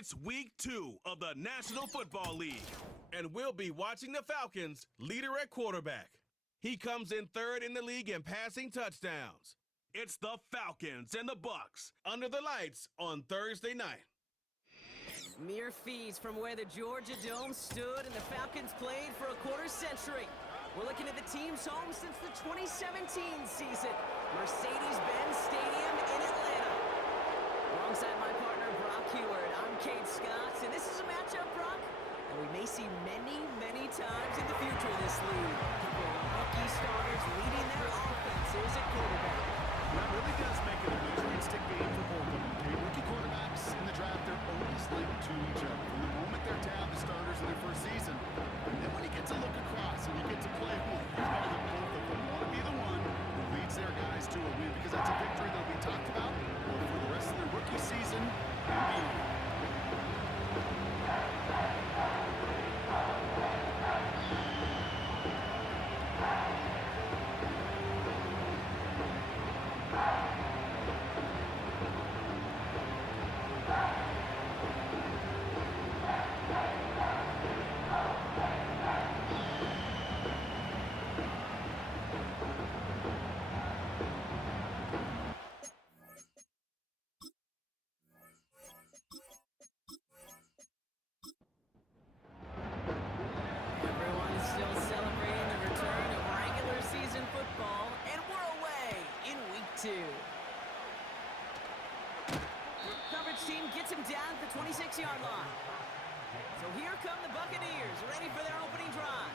It's week 2 of the National Football League, and we'll be watching the Falcons, leader at quarterback. He comes in third in the league in passing touchdowns. It's the Falcons and the Bucs under the lights on Thursday night. Mere fees from where the Georgia Dome stood and the Falcons played for a quarter century. We're looking at the team's home since the 2017 season, Mercedes-Benz Stadium in Atlanta. Alongside my partner, Brock Heward, I'm Kate Scott, and this is a matchup, Brock, that we may see many, many times in the future of this league. Couple of rookie starters leading their offenses at quarterback. That really does make it a measuring stick game for both of them. Okay, rookie quarterbacks in the draft, they're always linked to each other. From the moment they're tabbed, the starters in their first season. And then when you get to look across and you get to play, you know that both of them want to be the one who leads their guys to a win, because that's a victory that'll be talked about for the rest of their rookie season and beyond. Coverage team gets him down at the 26-yard line. So here come the Buccaneers, ready for their opening drive.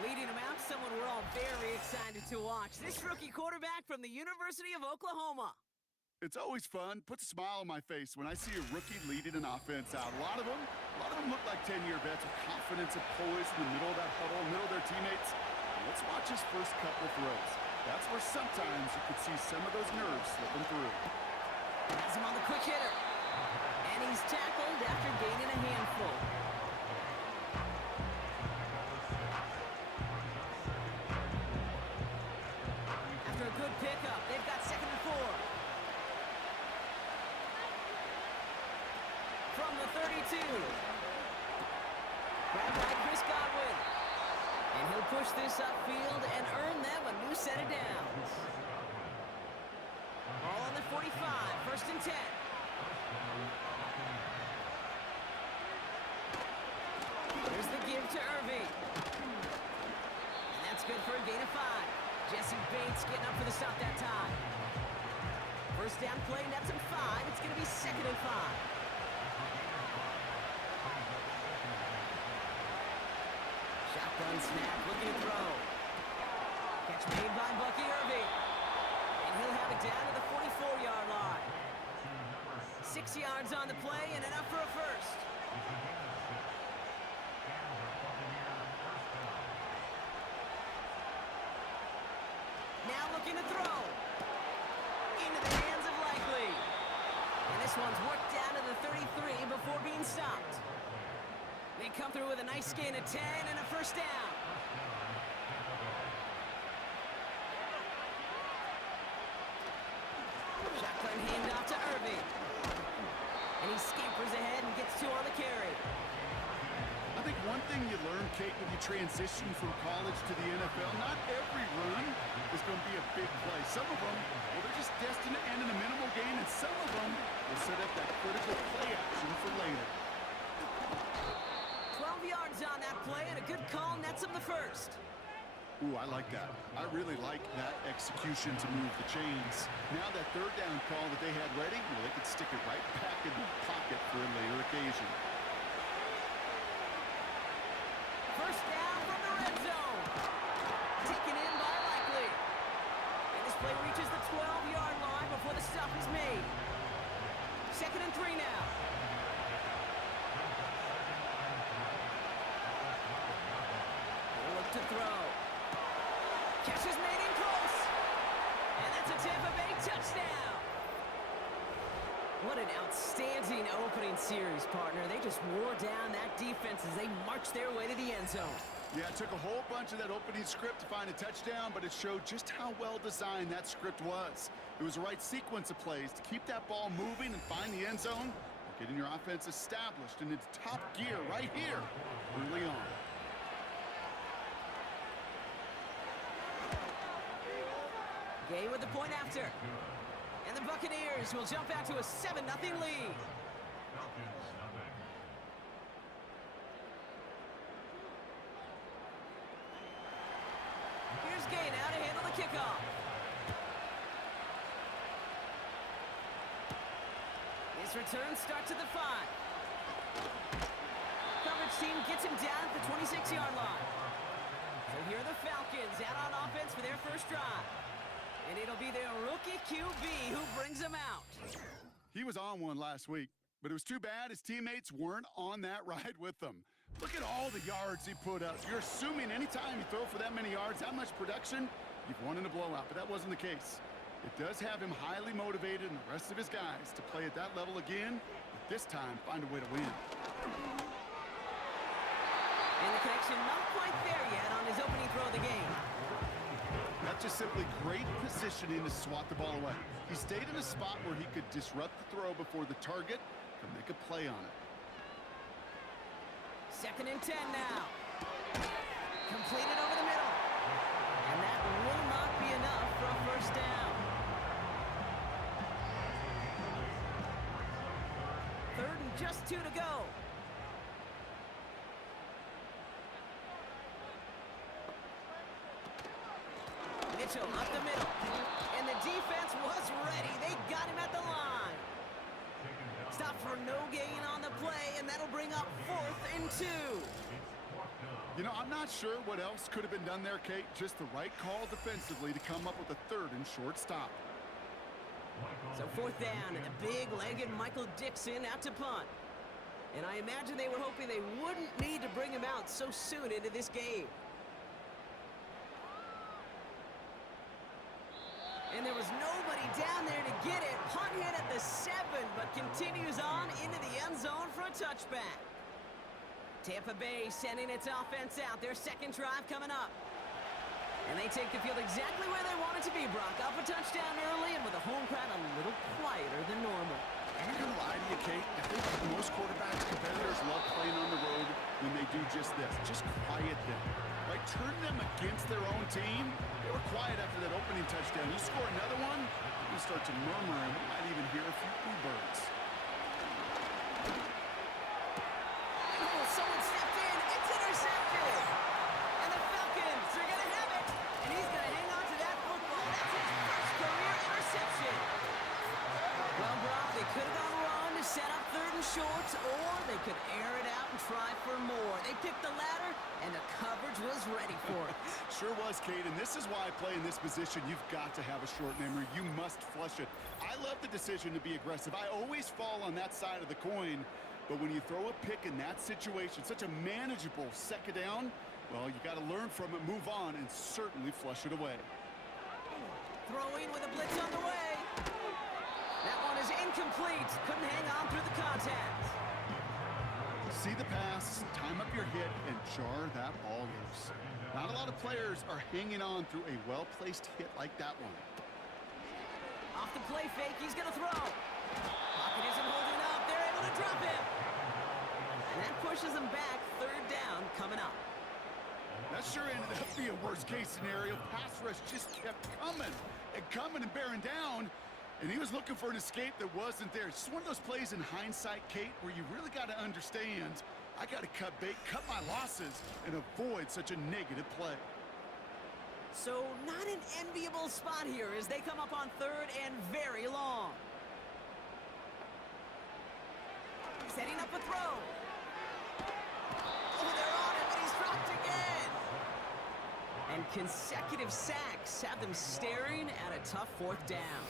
Leading them out, someone we're all very excited to watch. This rookie quarterback from the University of Oklahoma. It's always fun, puts a smile on my face when I see a rookie leading an offense out. A lot of them look like 10-year vets with confidence and poise in the middle of that huddle, middle of their teammates. Let's watch his first couple throws. That's where sometimes you could see some of those nerves slipping through. Has him on the quick hitter. And he's tackled after gaining a handful. After a good pickup, they've got 2nd and 4. From the 32. Grabbed by Chris Godwin. And he'll push this upfield and earn them a new set of downs. Ball on the 45, 1st and 10. Here's the give to Irving. And that's good for a gain of 5. Jesse Bates getting up for the stop that time. First down play, nets him 5. It's going to be 2nd and 5. Shotgun snap, looking to throw. Catch made by Bucky Irving. And he'll have it down to the 44-yard line. 6 yards on the play and enough for a first. Now looking to throw. Into the hands of Likely. And this one's worked down to the 33 before being stopped. They come through with a nice gain of 10 and a first down. Shotgun handoff to Irving. And he scampers ahead and gets 2 on the carry. I think one thing you learn, Kate, when you transition from college to the NFL, not every run is going to be a big play. Some of them, well, they're just destined to end in a minimal gain, and some of them will set up that critical play action for later. 12 yards on that play, and a good call nets him the first. Ooh, I like that. I really like that execution to move the chains. Now that 3rd down call that they had ready, well, they could stick it right back in the pocket for a later occasion. First down from the red zone. Taken in by Likely. And this play reaches the 12-yard line before the stop is made. 2nd and 3 now. Look to throw. Catch is made in close. And that's a Tampa Bay touchdown. What an outstanding opening series, partner. They just wore down that defense as they marched their way to the end zone. Yeah, it took a whole bunch of that opening script to find a touchdown, but it showed just how well designed that script was. It was the right sequence of plays to keep that ball moving and find the end zone. getting your offense established in its top gear right here early on. Gay with the point after. And the Buccaneers will jump out to a 7-0 lead. Here's Gay now to handle the kickoff. His return starts at the 5. Coverage team gets him down at the 26-yard line. So here are the Falcons out on offense for their first drive. And it'll be their rookie QB who brings them out. He was on one last week, but it was too bad his teammates weren't on that ride with them. Look at all the yards he put up. You're assuming anytime you throw for that many yards, that much production, you've won in a blowout, but that wasn't the case. It does have him highly motivated and the rest of his guys to play at that level again, but this time find a way to win. And the connection not quite there yet on his opening throw of the game. That's just simply great positioning to swat the ball away. He stayed in a spot where he could disrupt the throw before the target could make a play on it. 2nd and 10 now. Completed over the middle. And that will not be enough for a first down. 3rd and just 2 to go. Mitchell up the middle. And the defense was ready. They got him at the line. Stop for no gain on the play, and that'll bring up 4th and 2. You know, I'm not sure what else could have been done there, Kate. Just the right call defensively to come up with a 3rd and short stop. So 4th down, and the big-legged Michael Dixon out to punt. And I imagine they were hoping they wouldn't need to bring him out so soon into this game. And there was nobody down there to get it. Punt hit at the 7, but continues on into the end zone for a touchback. Tampa Bay sending its offense out. Their 2nd drive coming up. And they take the field exactly where they want it to be, Brock. Up a touchdown early and with a home crowd a little quieter than normal. I'm not going to lie to you, Kate. I think most quarterbacks, competitors love playing on the road when they do just this. Just quiet them. Right? Turn them against their own team. They were quiet after that opening touchdown. You score another one, you start to murmur, and we might even hear a few bluebirds. Oh, someone stepped in. It's intercepted. And the Falcons are going to have it. And he's going to hang on to that football. That's his first career interception. Well, Brock, they could have gone run to set up 3rd and short, or they could air it out and try for more. They picked the latter, and the coverage was ready for it. Sure was, Kate, and this is why I play in this position. You've got to have a short memory. You must flush it. I love the decision to be aggressive. I always fall on that side of the coin, but when you throw a pick in that situation, such a manageable 2nd down, well, you got to learn from it, move on, and certainly flush it away. Throwing with a blitz on the way. That one is incomplete. Couldn't hang on through the contact. See the pass, time up your hit, and jar that ball loose. Not a lot of players are hanging on through a well-placed hit like that one. Off the play fake, he's going to throw. Pocket isn't holding up. They're able to drop him. And that pushes them back. 3rd down coming up. That sure ended up being a worst-case scenario. Pass rush just kept coming and bearing down. And he was looking for an escape that wasn't there. It's just one of those plays in hindsight, Kate, where you really got to understand, I got to cut bait, cut my losses, and avoid such a negative play. So not an enviable spot here as they come up on 3rd and very long. Setting up a throw. Oh, they're on him, and he's dropped again. And consecutive sacks have them staring at a tough 4th down.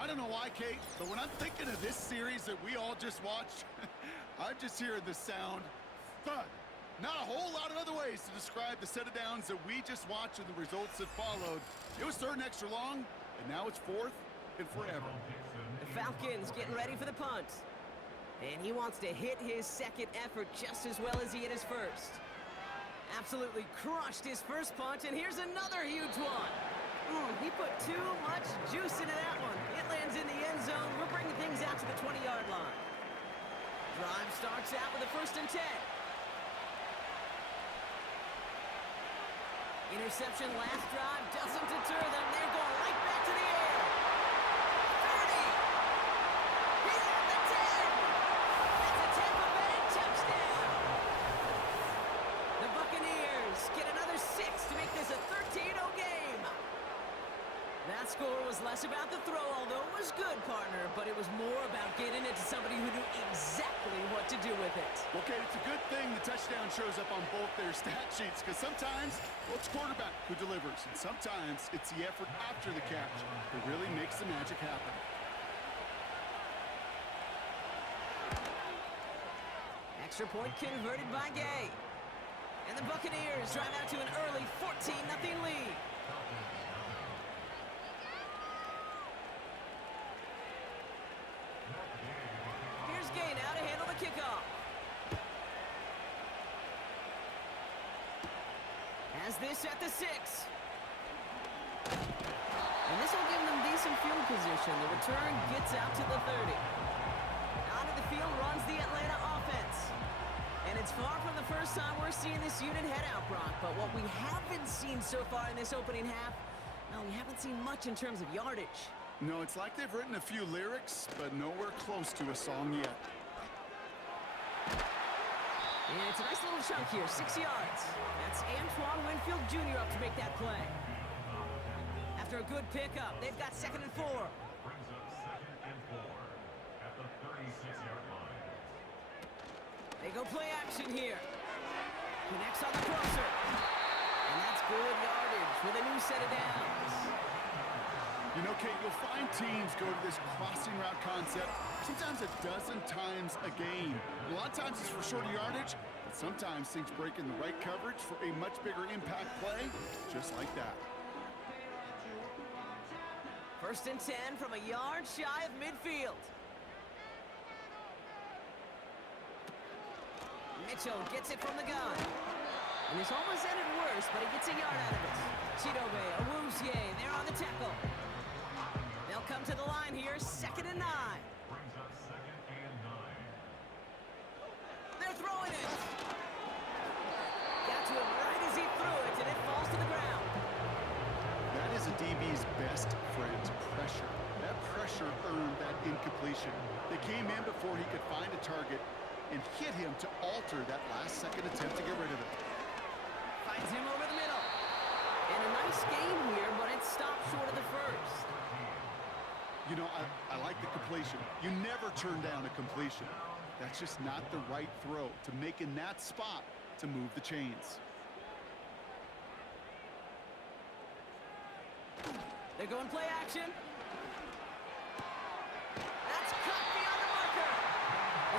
I don't know why, Kate, but when I'm thinking of this series that we all just watched, I'm just hearing the sound thud. Not a whole lot of other ways to describe the set of downs that we just watched and the results that followed. It was 3rd and extra long, and now it's 4th and forever. The Falcons getting ready for the punt. And he wants to hit his 2nd effort just as well as he hit his 1st. Absolutely crushed his first punt, and here's another huge one. He put too much juice into that one. It lands in the end zone. We're bringing things out to the 20-yard line. starts out with a 1st and 10. Interception last drive doesn't deter them. They're going right back to the air. 30. He's at the 10. That's a Tampa Bay touchdown. The Buccaneers get another 6 to make this a 13-0 game. That score was less about the throw, although it was good, partner, but it was more about getting it to somebody who knew exactly what to do with it. Okay, it's a good thing the touchdown shows up on both their stat sheets, because sometimes, well, it's quarterback who delivers, and sometimes it's the effort after the catch that really makes the magic happen. Extra point converted by Gay. And the Buccaneers drive out to an early 14-0 lead. Here's Gay now to handle the kickoff. Has this at the 6. And this will give them decent field position. The return gets out to the 30. Onto the field runs the Atlanta offense. And it's far from the first time we're seeing this unit head out, Brock. But what we haven't seen so far in this opening half, no, we haven't seen much in terms of yardage. No, it's like they've written a few lyrics, but nowhere close to a song yet. And it's a nice little chunk here, 6 yards. That's Antoine Winfield Jr. up to make that play. After a good pickup, they've got 2nd and 4. Brings up 2nd and 4 at the 36-yard line. They go play action here. Connects on the crosser. And that's good yardage with a new set of downs. You know, Kate, you'll find teams go to this crossing route concept sometimes a dozen times a game. A lot of times it's for shorter yardage, but sometimes things break in the right coverage for a much bigger impact play, just like that. 1st and 10 from a yard shy of midfield. Mitchell gets it from the gun. And this almost ended worse, but he gets a yard out of it. Chidobe, Awuzie, they're on the tackle. They'll come to the line here, 2nd and 9. Brings up 2nd and 9. They're throwing it. Got to him right as he threw it, and it falls to the ground. That is a DB's best friend, pressure. That pressure earned that incompletion. They came in before he could find a target and hit him to alter that last-second attempt to get rid of it. Finds him over the middle. And a nice game here, but it stopped short of the first. You know, I like the completion. You never turn down a completion. That's just not the right throw to make in that spot to move the chains. They're going play action. That's cut beyond the marker.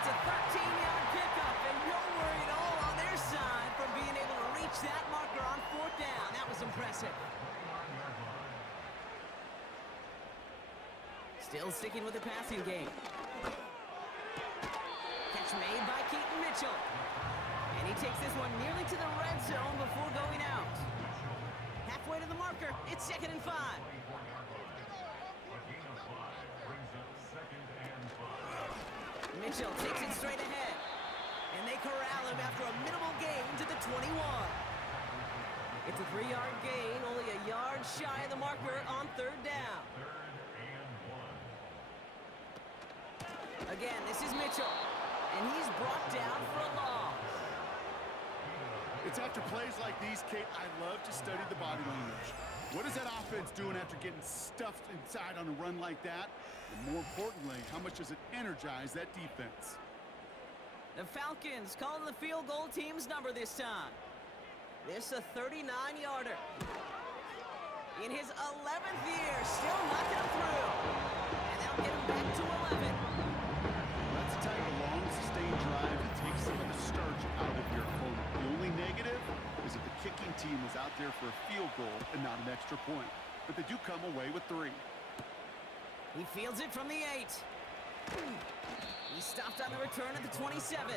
It's a 13-yard pickup, and no worry at all on their side from being able to reach that marker on 4th down. That was impressive. Still sticking with the passing game. Catch made by Keaton Mitchell. And he takes this one nearly to the red zone before going out. Halfway to the marker, it's 2nd and 5. Mitchell takes it straight ahead. And they corral him after a minimal gain to the 21. It's a 3-yard gain, only a yard shy of the marker on 3rd down. Again, this is Mitchell, and he's brought down for a loss. It's after plays like these, Kate, I love to study the body language. What is that offense doing after getting stuffed inside on a run like that? And more importantly, how much does it energize that defense? The Falcons calling the field goal team's number this time. This a 39-yarder. In his 11th year, still knocking him through. And they'll get him back to 11. That's a type of long, sustained drive that takes some of the starch out of your opponent. The only negative is that the kicking team was out there for a field goal and not an extra point. But they do come away with 3. He fields it from the 8. He stopped on the return at the 27.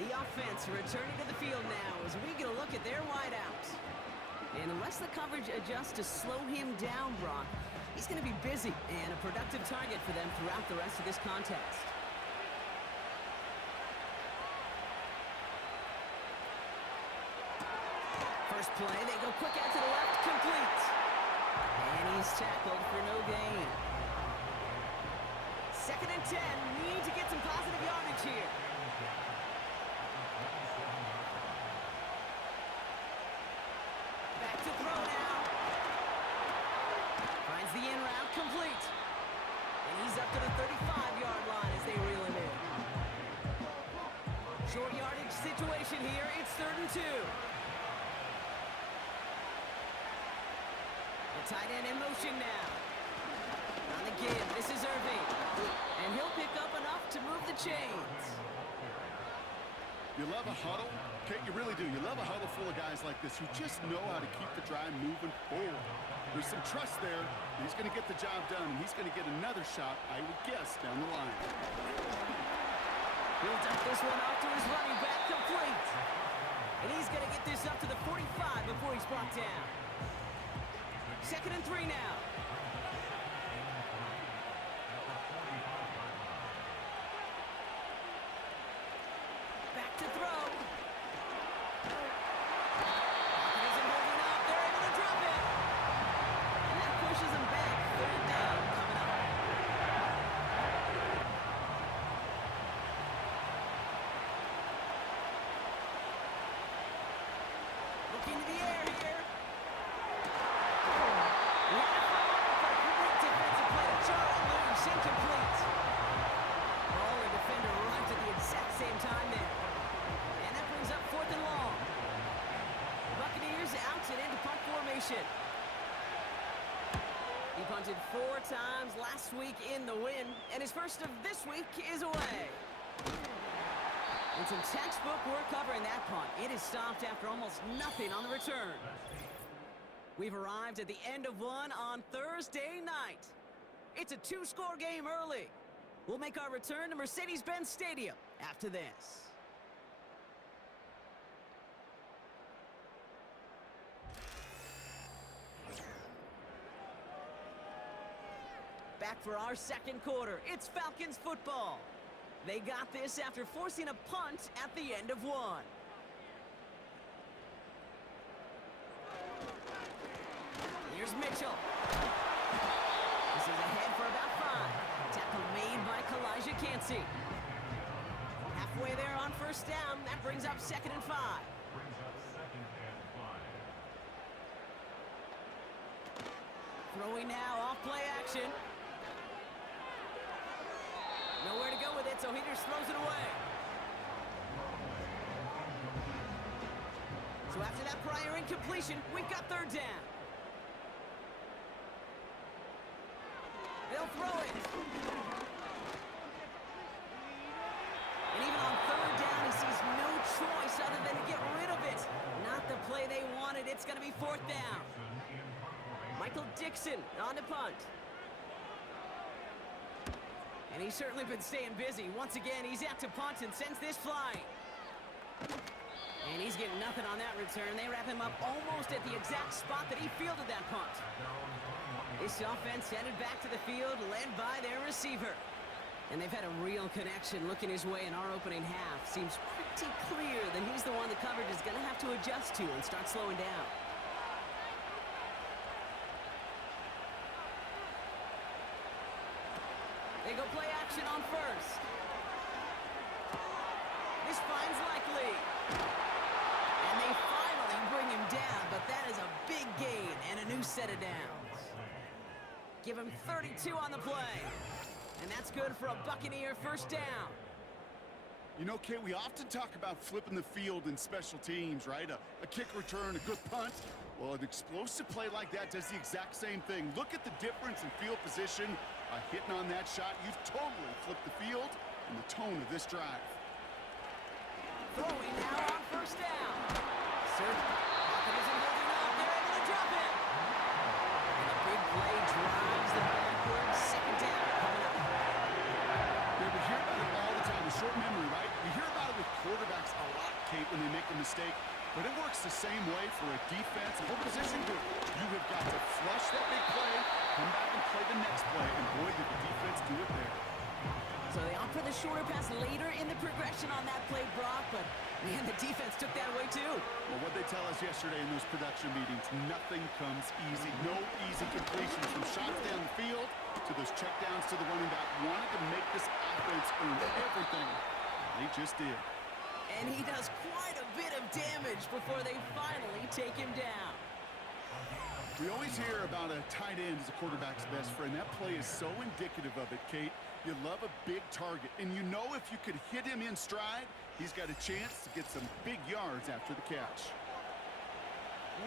The offense returning to the field now as we get a look at their wideouts. And unless the coverage adjusts to slow him down, Brock, he's going to be busy and a productive target for them throughout the rest of this contest. First play, they go quick out to the left, complete. And he's tackled for no gain. 2nd and 10, need to get some positive yardage here. Back to throw now. Finds the in route, complete. And he's up to the 35-yard line as they reel him in. Short yardage situation here, it's 3rd and 2. The tight end in motion now. On the give, this is Irving. And he'll pick up enough to move the chains. You love a huddle? Okay, you really do. You love a huddle full of guys like this who just know how to keep the drive moving forward. There's some trust there. He's going to get the job done, and he's going to get another shot, I would guess, down the line. He'll dump this one off to his running back, complete. And he's going to get this up to the 45 before he's brought down. 2nd and 3 now. Back to throw. Pocket isn't holding up. They're able to drop it. And that pushes him back. 3rd down coming up. Looking to the air here. Incomplete. Ball and defender runs at the exact same time there. And that brings up 4th and long. Buccaneers out and into punt formation. He punted 4 times last week in the win, and his first of this week is away. And some textbook work covering that punt. It is stopped after almost nothing on the return. We've arrived at the end of one on Thursday night. It's a 2-score game early. We'll make our return to Mercedes-Benz Stadium after this. Back for our 2nd quarter. It's Falcons football. They got this after forcing a punt at the end of one. Here's Mitchell. This is ahead for about 5. Tackle made by Kalijah Cansey. Halfway there on 1st down. That brings up 2nd and 5. Throwing now off play action. Nowhere to go with it, so he just throws it away. So after that prior incompletion, we've got 3rd down. They'll throw it. And even on 3rd down, he sees no choice other than to get rid of it. Not the play they wanted. It's going to be 4th down. Michael Dixon on the punt. And he's certainly been staying busy. Once again, he's out to punt and sends this flying. And he's getting nothing on that return. They wrap him up almost at the exact spot that he fielded that punt. This offense headed back to the field, led by their receiver. And they've had a real connection looking his way in our opening half. Seems pretty clear that he's the one the coverage is going to have to adjust to and start slowing down. They go play action on 1st. This finds Likely. And they finally bring him down, but that is a big gain and a new set of downs. Give him 32 on the play. And that's good for a Buccaneer 1st down. You know, Kate, we often talk about flipping the field in special teams, right? A kick return, a good punt. Well, an explosive play like that does the exact same thing. Look at the difference in field position. Hitting on that shot, you've totally flipped the field and the tone of this drive. Throwing now on 1st down. Pocket isn't holding up. They're able to drop it. And a big play drives them backwards. 2nd down coming up. Yeah, we hear about it all the time. A short memory, right? We hear about it with quarterbacks a lot, Kate, when they make a mistake. But it works the same way for a defense, a whole position group. You have got to flush that big play, come back and play the next play, and boy, did the defense do it there. So they opt for the the shorter pass later in the progression on that play, Brock, but man, the defense took that away too. Well, what they tell us yesterday in those production meetings, nothing comes easy. No easy completions from shots down the field to those checkdowns to the running back. Wanted to make this offense earn everything. They just did. And he does quite a bit of damage before they finally take him down. We always hear about a tight end as a quarterback's best friend. That play is so indicative of it, Kate. You love a big target, and you know if you could hit him in stride, he's got a chance to get some big yards after the catch.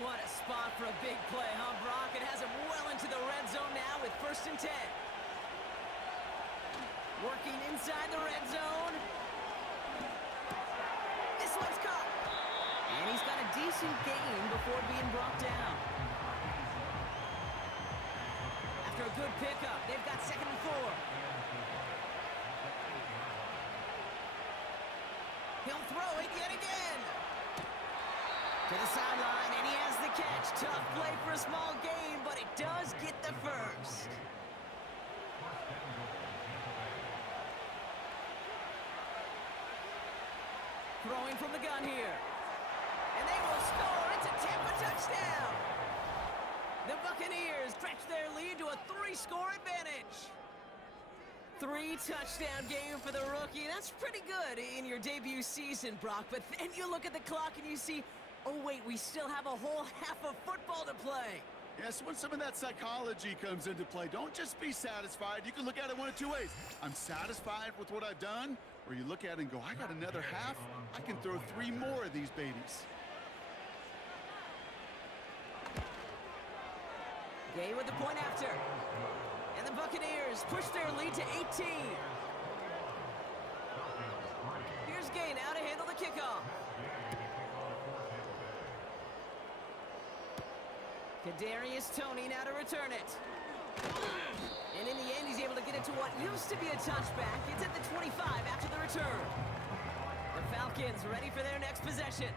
What a spot for a big play, huh, Brock? It has him well into the red zone now with 1st and 10. Working inside the red zone. This one's caught. And he's got a decent gain before being brought down. After a good pickup, they've got 2nd and 4. He'll throw it yet again. To the sideline, and he has the catch. Tough play for a small gain, but it does get the first. Throwing from the gun here. And they will score. It's a Tampa touchdown. The Buccaneers stretch their lead to a 3-score advantage. 3-touchdown game for the rookie. That's pretty good in your debut season, Brock. But then you look at the clock and you see, oh, wait, we still have a whole half of football to play. Yes, when some of that psychology comes into play, don't just be satisfied. You can look at it one of two ways. I'm satisfied with what I've done, or you look at it and go, I got another half. I can throw 3 more of these babies. Gay with the point after. And the Buccaneers push their lead to 18. Here's Gay now to handle the kickoff. Kadarius Toney now to return it. And in the end, he's able to get it to what used to be a touchback. It's at the 25 after the return. The Falcons ready for their next possession.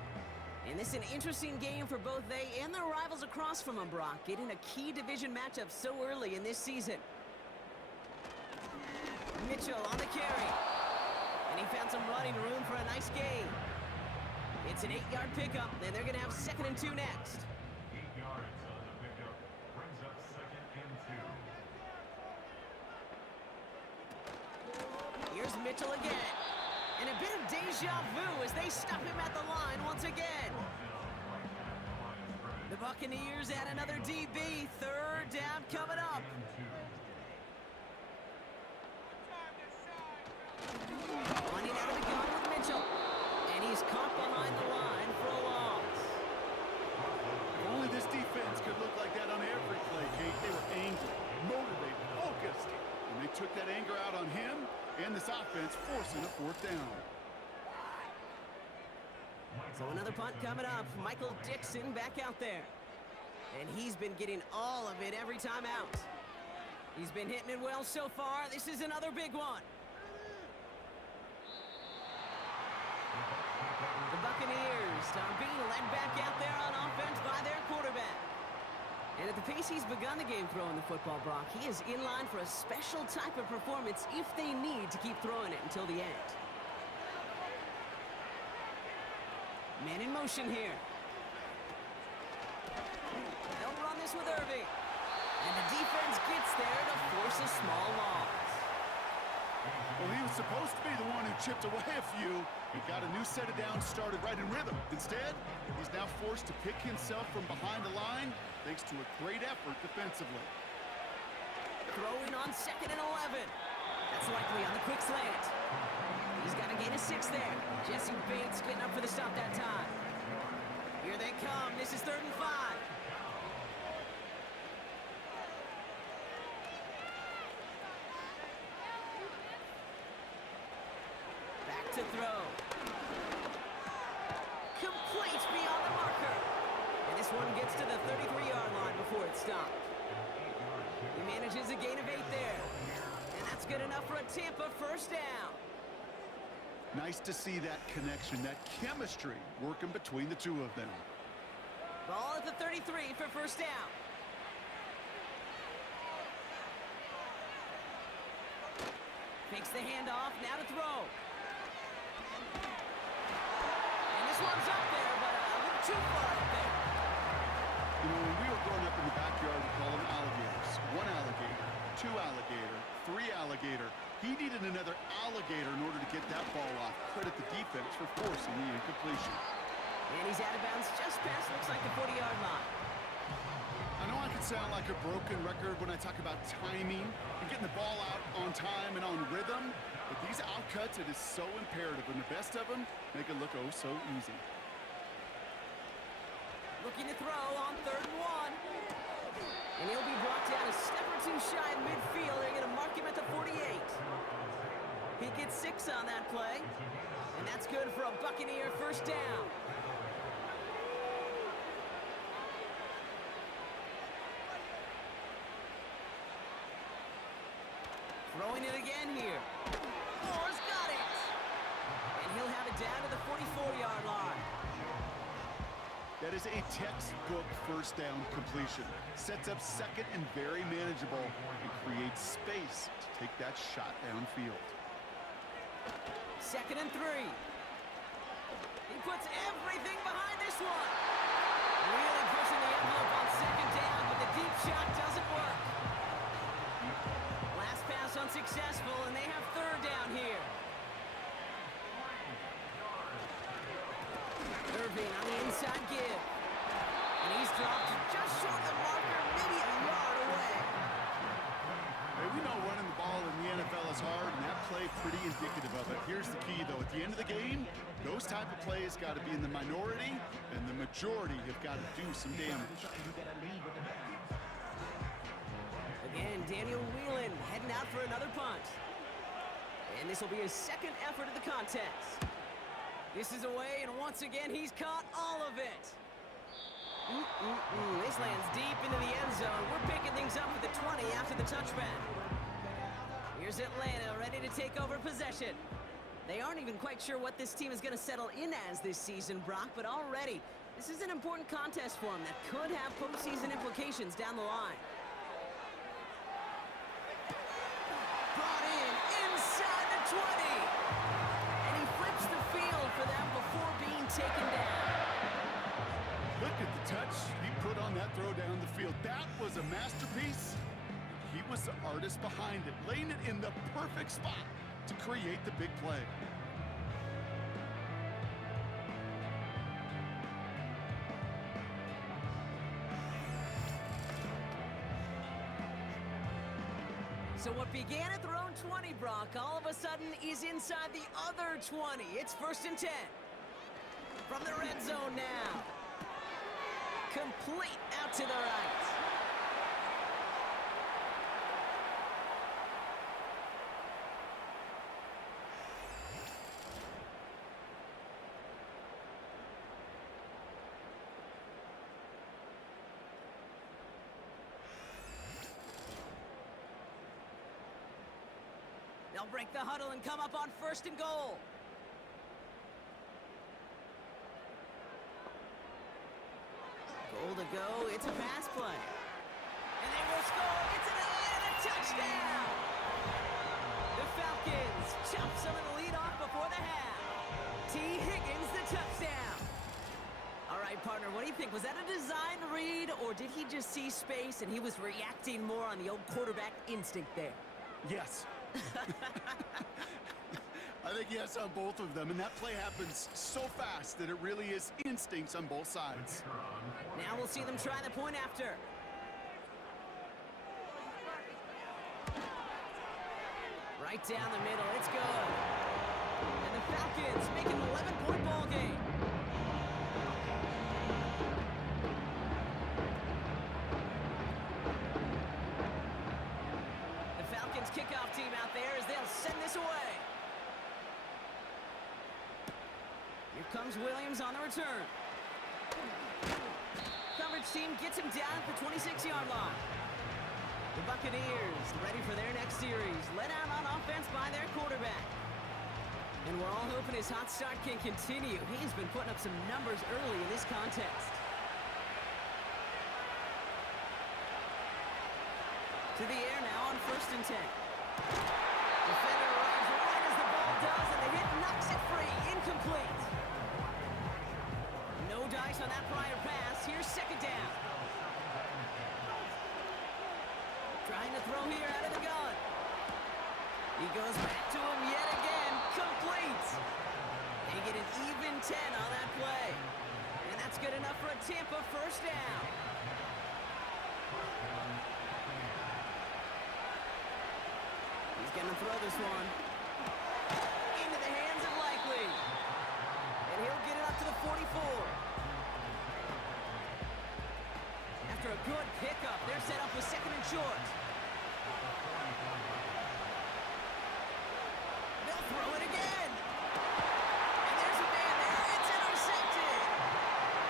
And this is an interesting game for both they and their rivals across from them, Brock, getting a key division matchup so early in this season. Mitchell on the carry. And he found some running room for a nice gain. It's an 8-yard pickup, and they're going to have 2nd and 2 next. 8 yards on the pickup. Brings up 2nd and 2. Here's Mitchell again. And a bit of deja vu as they stop him at the line once again. The Buccaneers add another DB. 3rd down coming up. Running out of the gun with Mitchell. And he's caught behind the line for a loss. Only this defense could look like that on every play, Kate. They were angry, motivated, focused. And they took that anger out on him and this offense, forcing a 4th down. So another punt coming up. Michael Dixon back out there. And he's been getting all of it every time out. He's been hitting it well so far. This is another big one. The Buccaneers are being led back out there on offense by their quarterback. And at the pace he's begun the game throwing the football, Brock, he is in line for a special type of performance if they need to keep throwing it until the end. Man in motion here. They'll run this with Irving. And the defense gets there to force a small loss. Well, he was supposed to be the one who chipped away a few and got a new set of downs started right in rhythm. Instead, he's now forced to pick himself from behind the line thanks to a great effort defensively. Throwing on 2nd and 11. That's likely on the quick slant. He's got a gain of 6 there. Jesse Bates getting up for the stop that time. Here they come. This is 3rd and 5. Back to throw. Complete beyond the marker. And this one gets to the 33-yard line before it stopped. He manages a gain of 8 there. And that's good enough for a Tampa 1st down. Nice to see that connection, that chemistry working between the two of them. Ball at the 33 for 1st down. Fakes the handoff, now to throw. And this one's up there, but a little too far up there. You know, when we were growing up in the backyard, we call them alligators. 1 alligator, 2 alligator, 3 alligator. He needed another alligator in order to get that ball off. Credit the defense for forcing the incompletion. And he's out of bounds just past, looks like the 40-yard line. I know I can sound like a broken record when I talk about timing and getting the ball out on time and on rhythm, but these outcuts, it is so imperative, and the best of them make it look oh so easy. Looking to throw on 3rd and 1. And he'll be brought down a step or two shy in midfield. They're going to mark him at the 48. He gets 6 on that play, and that's good for a Buccaneer first down. Throwing it again here. Moore's got it. And he'll have it down to the 44-yard line. That is a textbook first down completion. Sets up second and very manageable and creates space to take that shot downfield. 2nd and 3. He puts everything behind this one. Really pushing the envelope on 2nd down, but the deep shot doesn't work. Last pass unsuccessful, and they have 3rd down here. Irving on the inside give. And he's dropped just short of the marker, maybe a yard away. Hey, we know running the ball in the NFL is hard, and that play pretty indicative of it. Here's the key, though. At the end of the game, those type of plays got to be in the minority, and the majority have got to do some damage. Again, Daniel Whelan heading out for another punt. And this will be his 2nd effort of the contest. This is away, and once again, he's caught all of it. This lands deep into the end zone. We're picking things up at the 20 after the touchback. Here's Atlanta ready to take over possession. They aren't even quite sure what this team is going to settle in as this season, Brock, but already, this is an important contest for them that could have postseason implications down the line. Brought in inside the 20. And he flips the field for them before being taken down. Look at the touch he put on that throw down the field. That was a masterpiece. He was the artist behind it, laying it in the perfect spot to create the big play. So what began at their own 20, Brock, all of a sudden is inside the other 20. It's 1st and 10. From the red zone now. Complete out to the right. They'll break the huddle and come up on 1st and goal. Goal to go. It's a pass play. And they will score. It's an Atlanta touchdown. The Falcons chop some of the lead off before the half. T. Higgins, the touchdown. All right, partner, what do you think? Was that a design read, or did he just see space and he was reacting more on the old quarterback instinct there? Yes. I think yes on both of them, and that play happens so fast that it really is instincts on both sides. Now we'll see them try the point after. Right down the middle, it's good. And the Falcons make an 11-point ball game. The Falcons kickoff team out there as they'll send this away. Here comes Williams on the return. Coverage team gets him down at the 26-yard line. The Buccaneers ready for their next series, led out on offense by their quarterback. And we're all hoping his hot start can continue. He's been putting up some numbers early in this contest. To the air now on 1st and 10. Defender right knocks it free. Incomplete. No dice on that prior pass. Here's second down. Trying to throw here out of the gun. He goes back to him yet again. Complete. They get an even 10 on that play. And that's good enough for a Tampa first down. He's going to throw this one. Into the hands of Likely. And he'll get it up to the 44. After a good pickup, they're set up with second and short. They'll throw it again. And there's a man there. It's intercepted.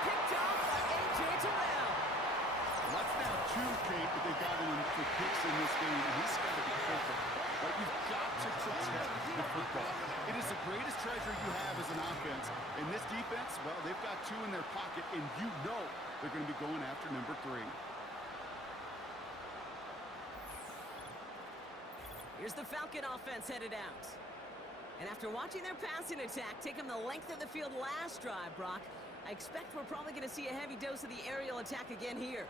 Picked off by A.J. Terrell. That's now two, Kate, that they got him for picks in this game, and he's got to be careful. But you've got to protect the football. It is the greatest treasure you have as an offense. And this defense, well, they've got two in their pocket, and you know they're going to be going after number 3. Here's the Falcon offense headed out. And after watching their passing attack take them the length of the field last drive, Brock, I expect we're probably going to see a heavy dose of the aerial attack again here.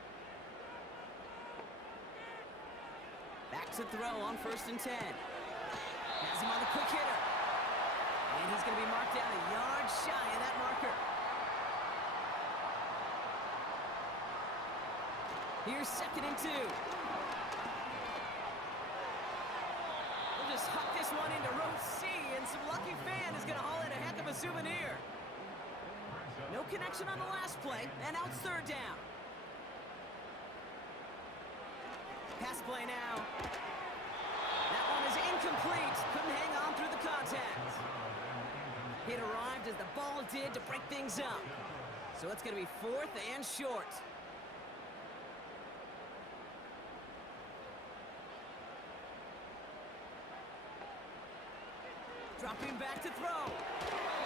Back to throw on 1st and 10. Has him on the quick hitter. And he's going to be marked down a yard shy of that marker. Here's 2nd and 2. We'll just huck this one into row C, and some lucky fan is going to haul in a heck of a souvenir. No connection on the last play, and out 3rd down. Pass play now. That one is incomplete. Couldn't hang on through the contact. It arrived as the ball did to break things up. So it's going to be 4th and short. Dropping back to throw.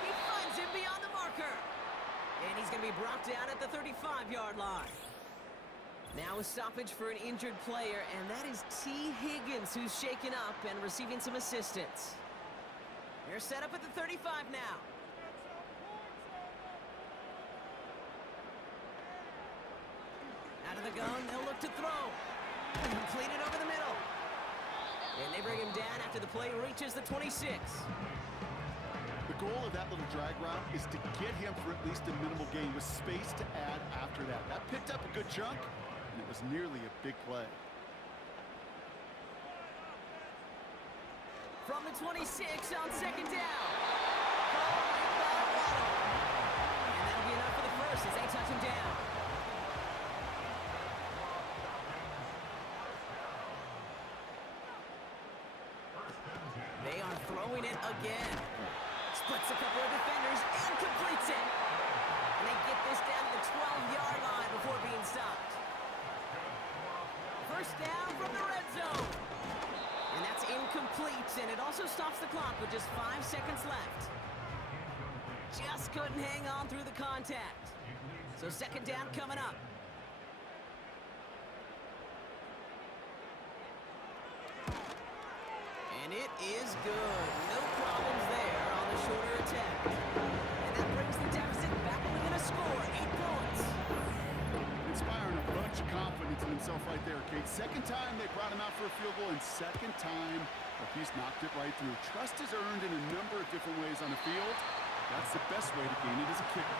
He finds him beyond the marker. And he's going to be brought down at the 35-yard line. Now a stoppage for an injured player, and that is T. Higgins, who's shaken up and receiving some assistance. They're set up at the 35 now. Out of the gun, they'll look to throw. Completed over the middle. And they bring him down after the play reaches the 26. The goal of that little drag route is to get him for at least a minimal gain with space to add after that. That picked up a good chunk, and it was nearly a big play. From the 26 on 2nd down. And that'll be enough for the first as they touch him down. They are throwing it again. Splits a couple of defenders and completes it. And they get this down to the 12-yard line before being stopped. First down from the red zone. And that's incomplete, and it also stops the clock with just 5 seconds left. Just couldn't hang on through the contact. So 2nd down coming up. And it is good. No problems there on the shorter attack. And that brings the deficit back within a score, 8 points. Inspiring a bunch of confidence in himself right there, Kate. 2nd time they brought him out for a field goal, and 2nd time he's knocked it right through. Trust is earned in a number of different ways on the field. That's the best way to gain it as a kicker.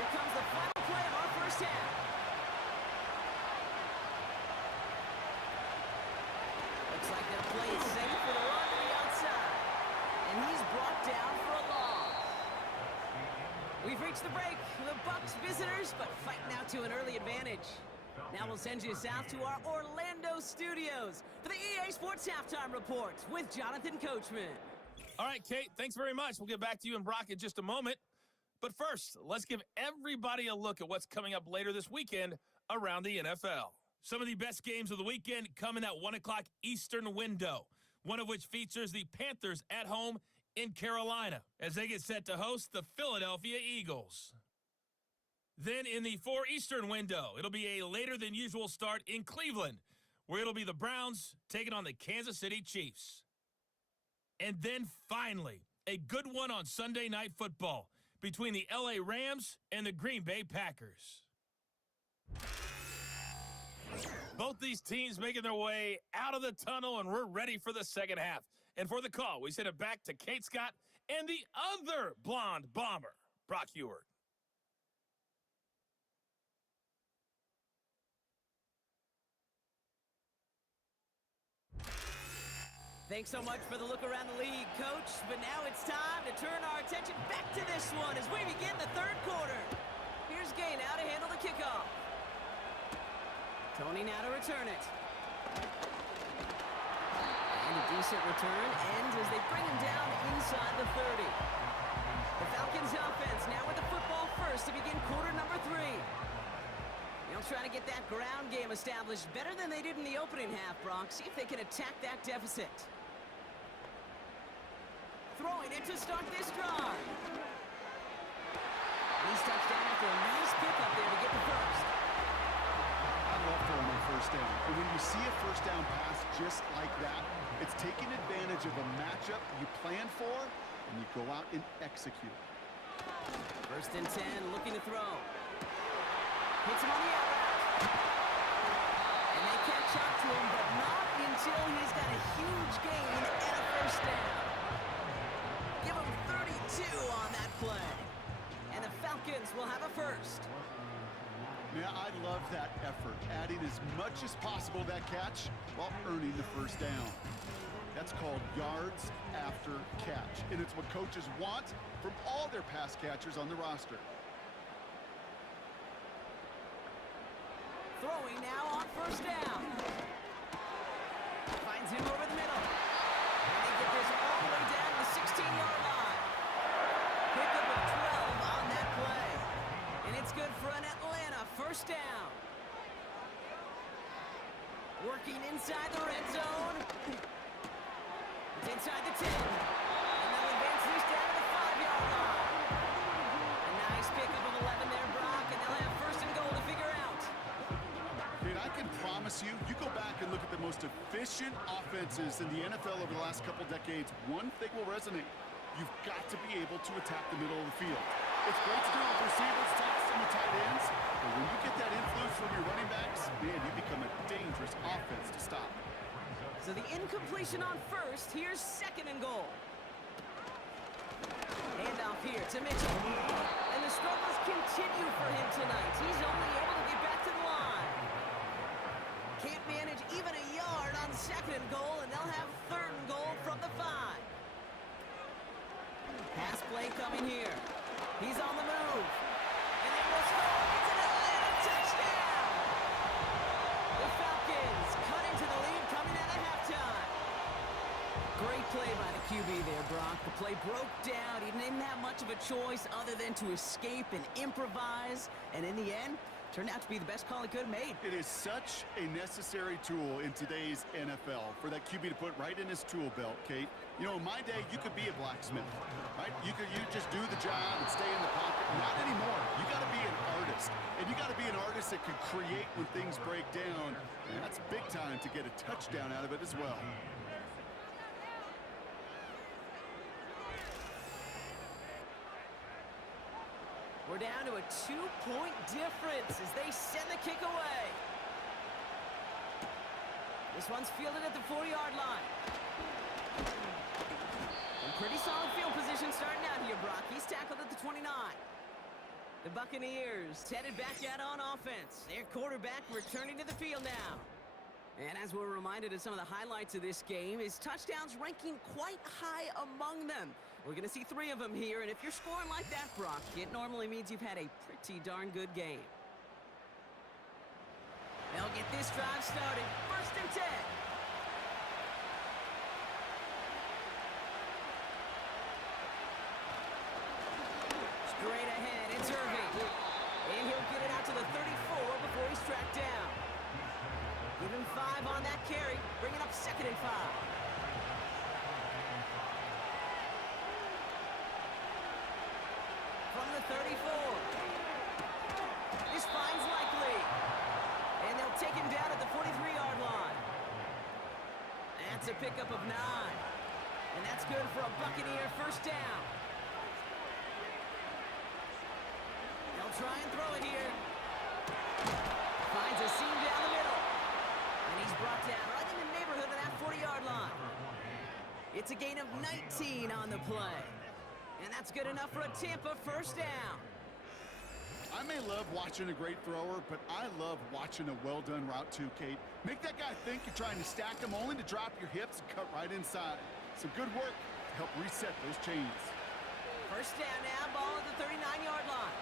Here comes the final play of our first half. Looks like they'll play it safe for the run to the outside. And he's brought down for a loss. We've reached the break. The Bucs visitors, but fight now to an early advantage. Now we'll send you south to our Orlando studios for the EA Sports Halftime Report with Jonathan Coachman. All right, Kate, thanks very much. We'll get back to you and Brock in just a moment. But first, let's give everybody a look at what's coming up later this weekend around the NFL. Some of the best games of the weekend come in that 1 o'clock Eastern window, one of which features the Panthers at home in Carolina as they get set to host the Philadelphia Eagles. Then in the 4 Eastern window, it'll be a later than usual start in Cleveland, where it'll be the Browns taking on the Kansas City Chiefs. And then finally, a good one on Sunday Night Football between the LA Rams and the Green Bay Packers. Both these teams making their way out of the tunnel, and we're ready for the second half. And for the call, we send it back to Kate Scott and the other blonde bomber, Brock Heward. Thanks so much for the look around the league, Coach. But now it's time to turn our attention back to this one as we begin the third quarter. Here's Gay now to handle the kickoff. Tony now to return it. And a decent return ends as they bring him down inside the 30. The Falcons offense now with the football first to begin quarter number 3. They'll try to get that ground game established better than they did in the opening half, Brock. See if they can attack that deficit. Throwing it to start this drive. He's touchdown after a nice pickup there to get the first. I love throwing on first down. And when you see a first down pass just like that, it's taking advantage of a matchup you plan for, and you go out and execute. First and 10, looking to throw. Hits him on the out route. And they catch up to him, but not until he's got a huge gain and a first down. Give him 32 on that play. And the Falcons will have a first. Yeah, I love that effort, adding as much as possible to that catch while earning the first down. That's called yards after catch, and it's what coaches want from all their pass catchers on the roster. Throwing now on first down. Finds him over the middle. And they get this all the way down to the 16-yard line. Pickup of 12 on that play. And it's good for an Atlanta first down. Working inside the red zone. It's inside the 10. And they'll advance this down to the 5-yard line. A nice pickup of 11 there, Brock, and they'll have first and goal to figure out. I can promise you, you go back and look at the most efficient offenses in the NFL over the last couple decades, one thing will resonate. You've got to be able to attack the middle of the field. It's great to do it with receivers, tights, and the tight ends, but when you get that influence from your running backs, man, you become a dangerous offense to stop. So the incompletion on first, here's second and goal. Handoff here to Mitchell. And the struggles continue for him tonight. He's only able to get back to the line. Can't manage even a yard on second and goal, and they'll have third and goal from the 5. Pass play coming here. He's on the move. And they will score. It's an Atlanta touchdown! The Falcons cut into the lead coming out of halftime. Great play by the QB there, Brock. The play broke down. He didn't have much of a choice other than to escape and improvise. And in the end, turned out to be the best call he could have made. It is such a necessary tool in today's NFL for that QB to put right in his tool belt, Kate. You know, in my day, you could be a blacksmith, right? You just do the job and stay in the pocket. Not anymore. You got to be an artist. And you got to be an artist that can create when things break down. And that's big time to get a touchdown out of it as well. We're down to a 2-point difference as they send the kick away. This one's fielded at the 4-yard line. And pretty solid field position starting out here, Brock. He's tackled at the 29. The Buccaneers headed back out on offense. Their quarterback returning to the field now. And as we're reminded of some of the highlights of this game, his touchdowns ranking quite high among them. We're going to see 3 of them here, and if you're scoring like that, Brock, it normally means you've had a pretty darn good game. They'll get this drive started. First and 10. Straight ahead, it's Irving. And he'll get it out to the 34 before he's tracked down. Give him 5 on that carry, bringing up second and 5. From the 34. This finds Likely. And they'll take him down at the 43-yard line. That's a pickup of 9. And that's good for a Buccaneer first down. They'll try and throw it here. Finds a seam down the middle. And he's brought down right in the neighborhood of that 40-yard line. It's a gain of 19 on the play. And that's good enough for a Tampa first down. I may love watching a great thrower, but I love watching a well-done route too, Kate. Make that guy think you're trying to stack him only to drop your hips and cut right inside. Some good work to help reset those chains. First down now, ball at the 39-yard line.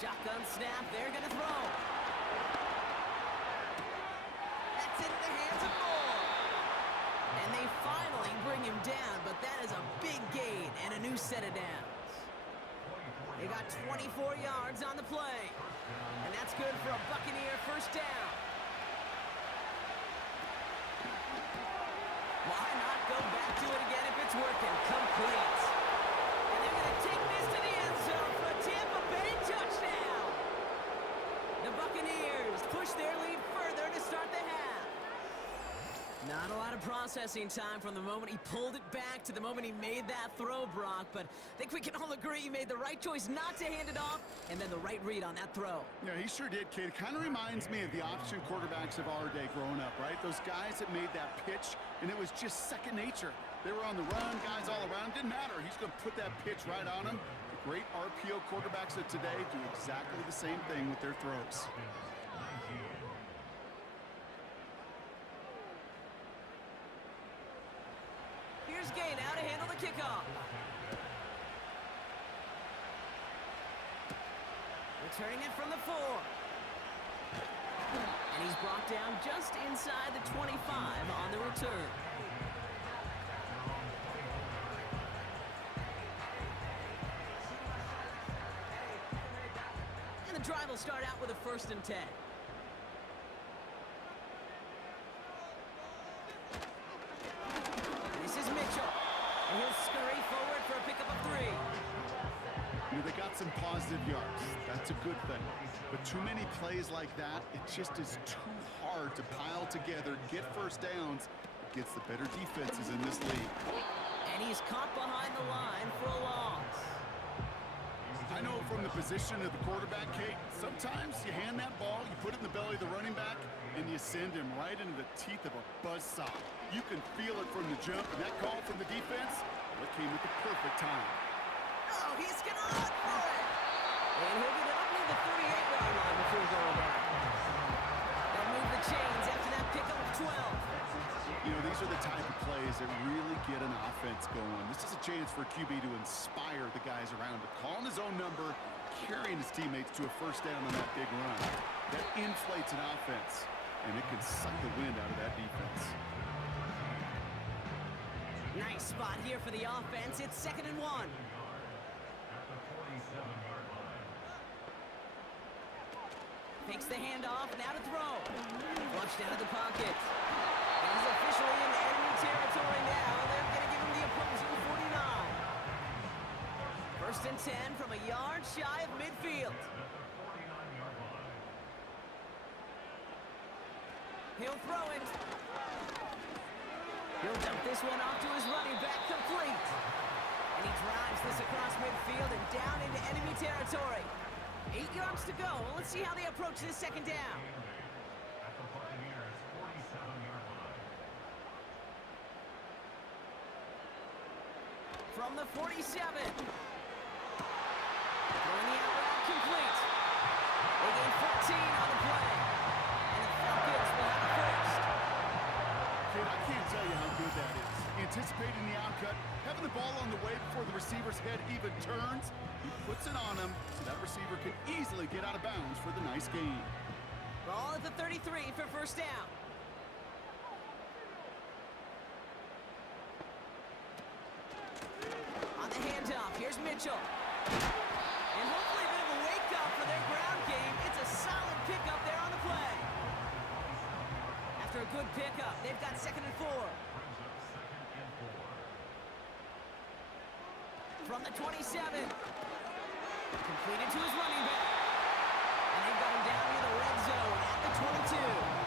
Shotgun snap, they're going to throw. That's into the hands of Moore. And they finally bring him down, but that is a big gain and a new set of downs. They got 24 yards on the play. And that's good for a Buccaneer first down. Why not go back to it again if it's working? Complete. And they're going to take this to the end zone for a Tampa Bay touchdown. The Buccaneers push their lead further to start the half. Not a lot of processing time from the moment he pulled it back to the moment he made that throw, Brock, but I think we can all agree he made the right choice not to hand it off and then the right read on that throw. Yeah, he sure did, kid. It kind of reminds me of the option quarterbacks of our day growing up, right? Those guys that made that pitch, and it was just second nature. They were on the run, guys all around. Didn't matter. He's going to put that pitch right on him. The great RPO quarterbacks of today do exactly the same thing with their throws. Here's Gay now to handle the kickoff. Returning it from the 4. And he's brought down just inside the 25 on the return. And the drive will start out with a 1st and 10. This is Mitchell. And he'll scurry forward for a pickup of 3. You know, they got some positive yards. That's a good thing. But too many plays like that, it just is too hard to pile together, get first downs against the better defenses in this league. And he's caught behind the line for a loss. I know from the position of the quarterback, Kate, sometimes you hand that ball, you put it in the belly of the running back, and you send him right into the teeth of a buzzsaw. You can feel it from the jump, and that call from the defense, well, it came at the perfect time. Oh, he's going to run for it. And he'll get up near the 38-yard line before going down. They'll move the chains after that pickup of 12. You know, these are the type of plays that really get an offense going. This is a chance for QB to inspire the guys around him. Calling his own number, carrying his teammates to a first down on that big run. That inflates an offense, and it can suck the wind out of that defense. Nice spot here for the offense. It's 2nd and 1. Takes the handoff, now to throw. Flushed out of the pocket. And he's officially in enemy territory now. They're going to give him the opposing 49. 1st and 10 from a yard shy of midfield. He'll throw it. He'll dump this one off to his running back, complete. And he drives this across midfield and down into enemy territory. 8 yards to go. Let's see how they approach this 2nd down. At the Buccaneers' 47-yard line. From the 47. Throwing the out route complete. They gain 14 on the play. And the Falcons will have the first. Kid, I can't tell you how good that is. Anticipating the outcut, having the ball on the way before the receiver's head even turns. He puts it on him so that receiver can easily get out of bounds for the nice gain. Ball at the 33 for first down. On the handoff, here's Mitchell. And hopefully a bit of a wake-up for their ground game. It's a solid pickup there on the play. After a good pickup, they've got 2nd and 4. From the 27. Completed to his running back. And they've got him down near the red zone at the 22.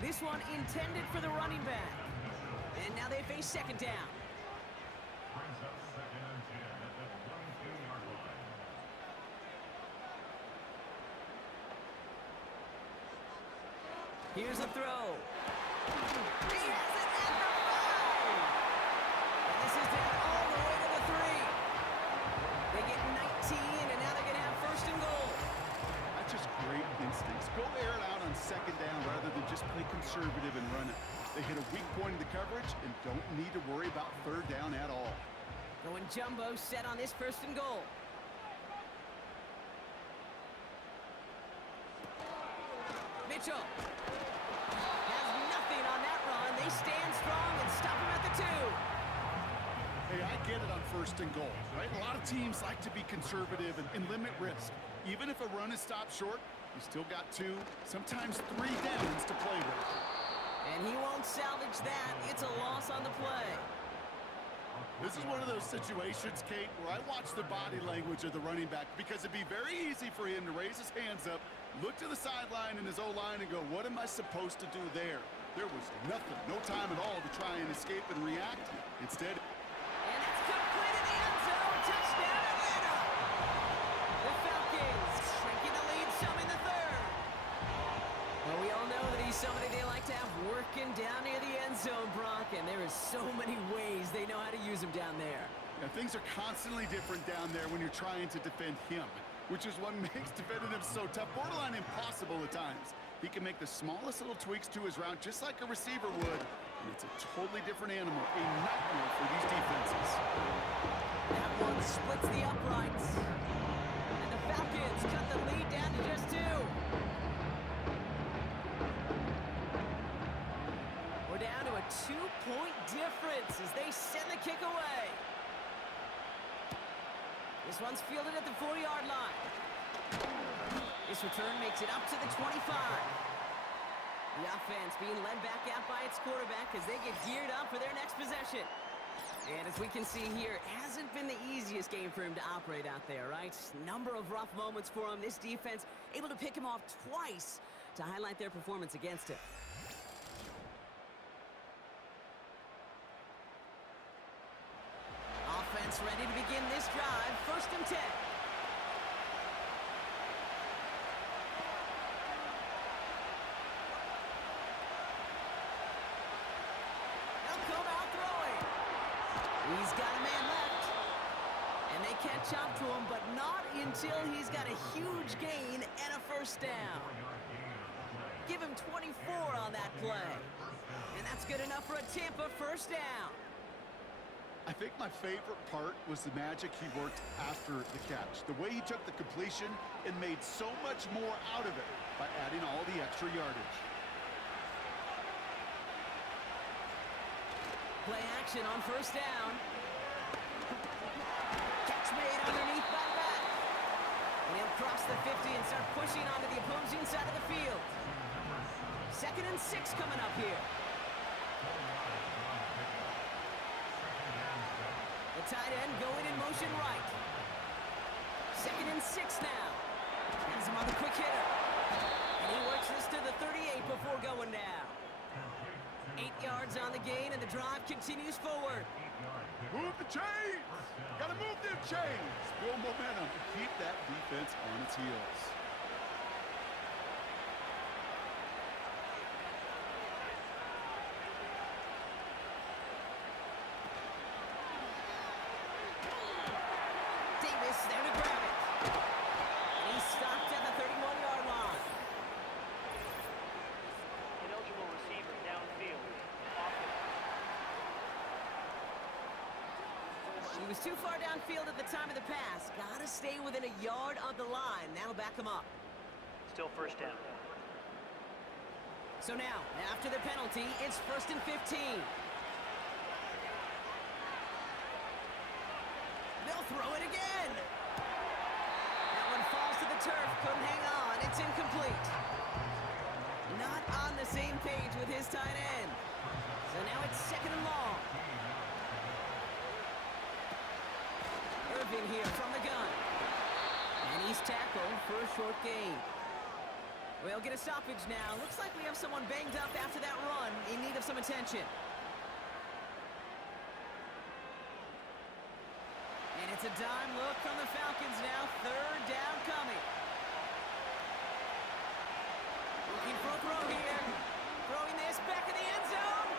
This one intended for the running back. And now they face second down. Brings up 2nd and 10 at the 22-yard line. Here's a throw. He has it at the 5. And this is down all the way to the 3. They get 19, and now they're going to have first and goal. That's just great instincts. Go air it out on second down rather than just play conservative and run it. They hit a weak point in the coverage and don't need to worry about third down at all. Going jumbo set on this first and goal. Mitchell has nothing on that run. They stand strong and stop him at the 2. Hey, I get it on first and goal, right? A lot of teams like to be conservative and limit risk. Even if a run is stopped short, you still got 2, sometimes 3 downs to play with. And he won't salvage that. It's a loss on the play. This is one of those situations, Kate, where I watch the body language of the running back because it'd be very easy for him to raise his hands up, look to the sideline in his O-line and go, what am I supposed to do there? There was nothing, no time at all to try and escape and react. Instead, and it's complete in the end zone. Touchdown, Atlanta. The Falcons shrinking the lead some in the 3rd. Well, we all know that he's somebody they like to have working down near the end zone, Brock, and there is so many ways they know how to use him down there. yeah, things are constantly different down there when you're trying to defend him, which is what makes defending him so tough, borderline impossible at times. He can make the smallest little tweaks to his route just like a receiver would, and it's a totally different animal, a nightmare for these defenses. That one splits the uprights. And the Falcons cut the lead down to just 2. We're down to a 2-point difference as they send the kick away. This one's fielded at the 40-yard line. This return makes it up to the 25. The offense being led back out by its quarterback as they get geared up for their next possession. And as we can see here, it hasn't been the easiest game for him to operate out there, right? Number of rough moments for him. This defense able to pick him off twice to highlight their performance against him. Offense ready to begin this drive. First and 10. He'll come out throwing. He's got a man left. And they catch up to him, but not until he's got a huge gain and a first down. Give him 24 on that play. And that's good enough for a Tampa first down. I think my favorite part was the magic he worked after the catch. The way he took the completion and made so much more out of it by adding all the extra yardage. Play action on first down. Catch made underneath by the back. And he'll cross the 50 and start pushing onto the opposing side of the field. 2nd and 6 coming up here. The tight end going in motion right. 2nd and 6 now. Has him on the quick hitter. And he works this to the 38 before going down. 8 yards on the gain, and the drive continues forward. Move the chains! Gotta move them chains! Build momentum to keep that defense on its heels. Davis there to grab it. And he's stopped at the 31-yard line. Ineligible receiver downfield. He was too far downfield at the time of the pass. Gotta stay within a yard of the line. That'll back him up. Still first down. So now, after the penalty, it's 1st and 15. They'll throw it again. That one falls to the turf. Couldn't hang on. It's incomplete. Not on the same page with his tight end. So now it's 2nd and long. Irvin here from the gun. And he's tackled for a short gain. We'll get a stoppage now. Looks like we have someone banged up after that run, in need of some attention. And it's a dime look from the Falcons now. Third down coming. Looking for a throw here. Throwing this back in the end zone.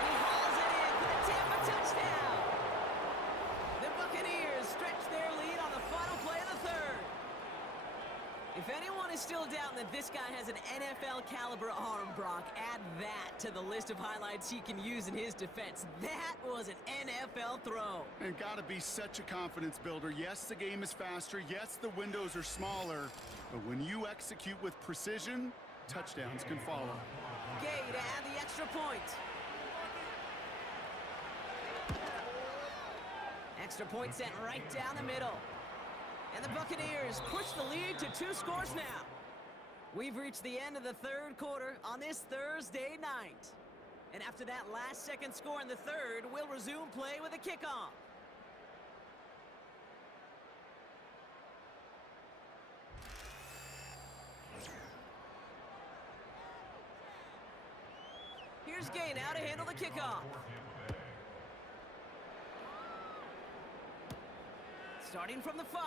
And he hauls it in for the Tampa touchdown. The Buccaneers stretch their lead on the final play of the third. If anyone is still doubting that this guy has an NFL caliber arm, Brock, add that to the list of highlights he can use in his defense. That was an NFL throw. And gotta be such a confidence builder. Yes, the game is faster. Yes, the windows are smaller. But when you execute with precision, touchdowns can follow. Gay to add the extra point. Extra point sent right down the middle. And the Buccaneers push the lead to 2 scores now. We've reached the end of the third quarter on this Thursday night. And after that last-second score in the third, we'll resume play with a kickoff. Here's Gay now to handle the kickoff. Starting from the 5.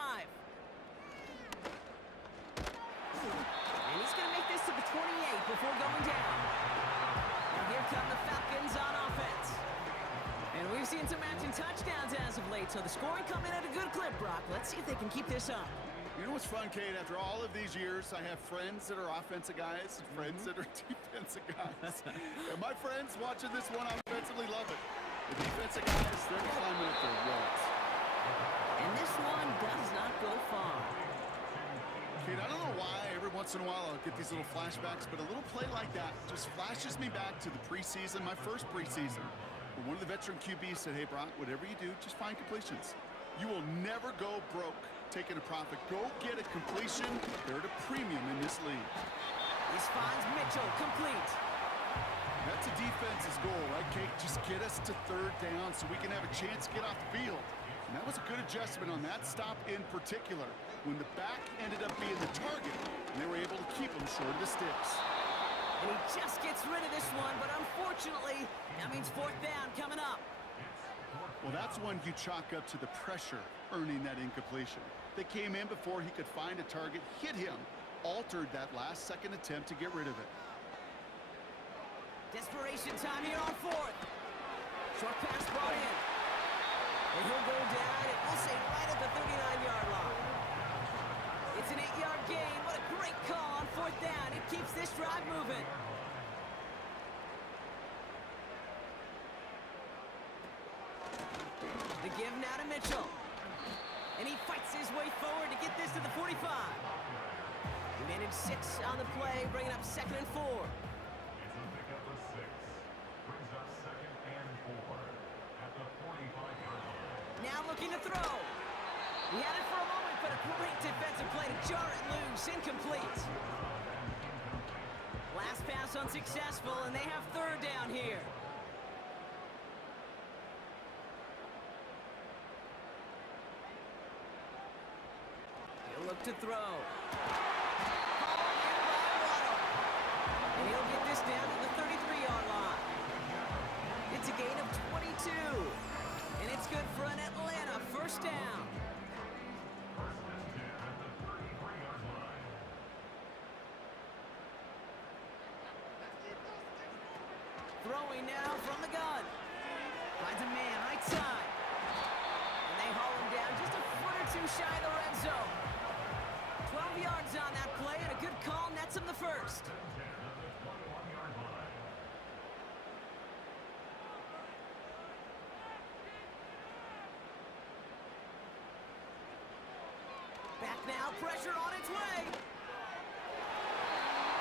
And he's going to make this to the 28 before going down. And here come the Falcons on offense. And we've seen some matching touchdowns as of late, so the scoring coming at a good clip, Brock. Let's see if they can keep this up. You know what's fun, Kate? After all of these years, I have friends that are offensive guys and friends that are defensive guys. And my friends watching this one offensively love it. The defensive guys, they're climbing up their walls. And this one does not go far. Kate, I don't know why every once in a while I'll get these little flashbacks, but a little play like that just flashes me back to the preseason, my first preseason. Where one of the veteran QBs said, hey, Brock, whatever you do, just find completions. You will never go broke taking a profit. Go get a completion. They're at a premium in this league. This finds Mitchell complete. That's a defense's goal, right, Kate? Just get us to third down so we can have a chance to get off the field. And that was a good adjustment on that stop in particular, when the back ended up being the target, and they were able to keep him short of the sticks. And he just gets rid of this one, but unfortunately, that means fourth down coming up. Well, that's one you chalk up to the pressure earning that incompletion. They came in before he could find a target, hit him, altered that last-second attempt to get rid of it. Desperation time here on fourth. Short pass brought in. And he'll go down, and we'll say right at the 39-yard line. It's an 8-yard gain. What a great call on fourth down. It keeps this drive moving. The give now to Mitchell. And he fights his way forward to get this to the 45. He managed 6 on the play, bringing up 2nd and 4. It's a pickup of 6. Brings up 2nd and 4 at the 45-yard line. Now looking to throw. He had it for a moment, but a great defensive play to jar it loose. Incomplete. Last pass unsuccessful, and they have third down here. He'll look to throw. And he'll get this down to the 33-yard line. It's a gain of 22. And it's good for an Atlanta first down. Throwing now from the gun. Finds a man right side. And they haul him down just a foot or two shy of the red zone. 12 yards on that play, and a good call nets him the first. Back now, pressure on its way. And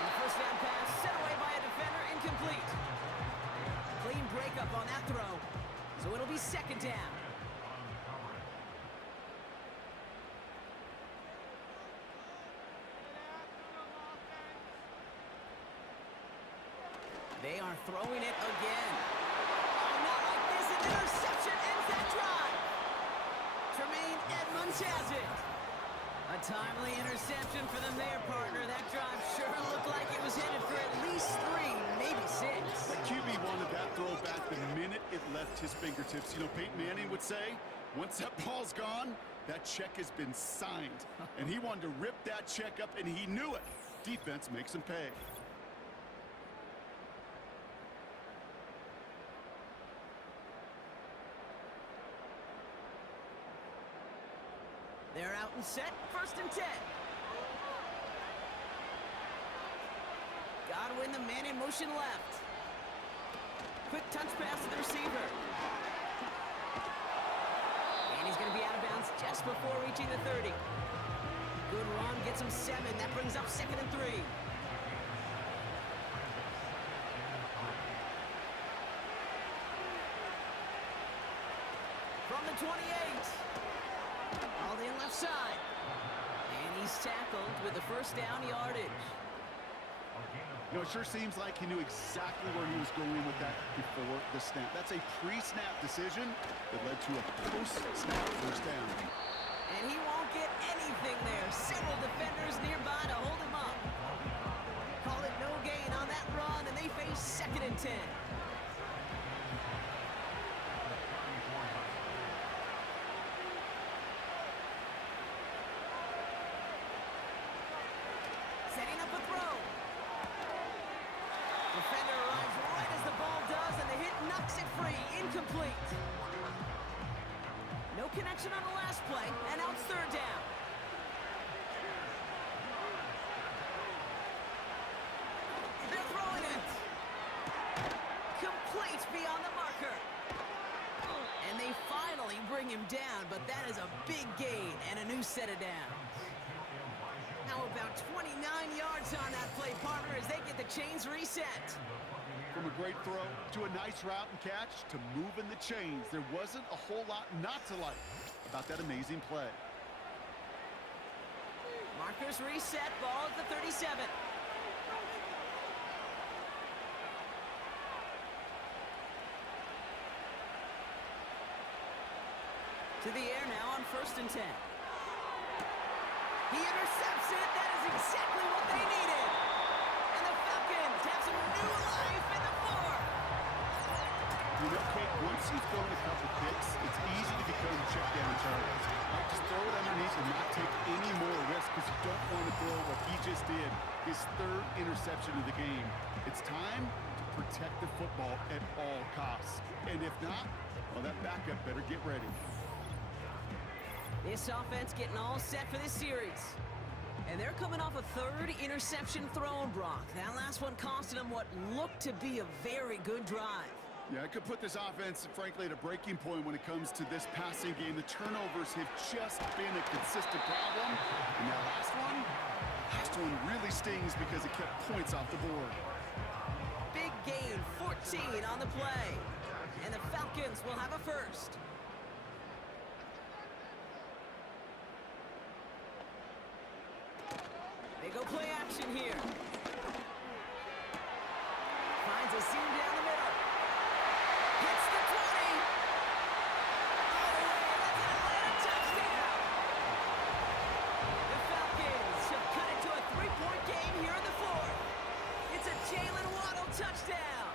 the first down pass set away by a defender, incomplete. Clean breakup on that throw, so it'll be 2nd down. They are throwing it again. Oh, not like this. An interception ends that drive. Tremaine Edmonds has it. A A timely interception for them there, partner. That drive sure looked like it was headed for at least 3, maybe 6. The QB wanted that throw back the minute it left his fingertips. You know, Peyton Manning would say, once that ball's gone, that check has been signed. And he wanted to rip that check up, and he knew it. Defense makes him pay. They're out and set, 1st and 10. Godwin, the man in motion left. Quick touch pass to the receiver. And he's going to be out of bounds just before reaching the 30. Good run, gets him 7. That brings up 2nd and 3. From the 28. All in left side. And he's tackled with the 1st down yardage. You know, it sure seems like he knew exactly where he was going with that before the snap. That's a pre-snap decision that led to a post-snap 1st down. And he won't get anything there. Several defenders nearby to hold him up. Call it no gain on that run, and they face 2nd and 10. Setting up a throw. Defender arrives right as the ball does, and the hit knocks it free. Incomplete. No connection on the last play, and now it's 3rd down. They're throwing it. Complete beyond the marker. And they finally bring him down, but that is a big gain and a new set of downs. Now about 29 yards on that play, partner, as they get the chains reset. From a great throw to a nice route and catch to moving the chains, there wasn't a whole lot not to like about that amazing play. Markers reset, ball at the 37. To the air now on 1st and 10. He intercepts it. That is exactly what they needed. And the Falcons have some new life in the 4th. You know, Kate, once you've thrown a couple picks, it's easy to become check down targets. Right, just throw it underneath and not take any more risk because you don't want to throw what he just did, his 3rd interception of the game. It's time to protect the football at all costs. And if not, well, that backup better get ready. This offense getting all set for this series. And they're coming off a 3rd interception thrown, Brock. That last one costed them what looked to be a very good drive. Yeah, I could put this offense, frankly, at a breaking point when it comes to this passing game. The turnovers have just been a consistent problem. And that last one really stings because it kept points off the board. Big gain, 14 on the play. And the Falcons will have a 1st. They go play action here. Finds a seam down the middle. Hits the 20. All the way, that's an Atlanta touchdown. The Falcons have cut it to a 3-point game here in the 4th. It's a Jalen Waddle touchdown.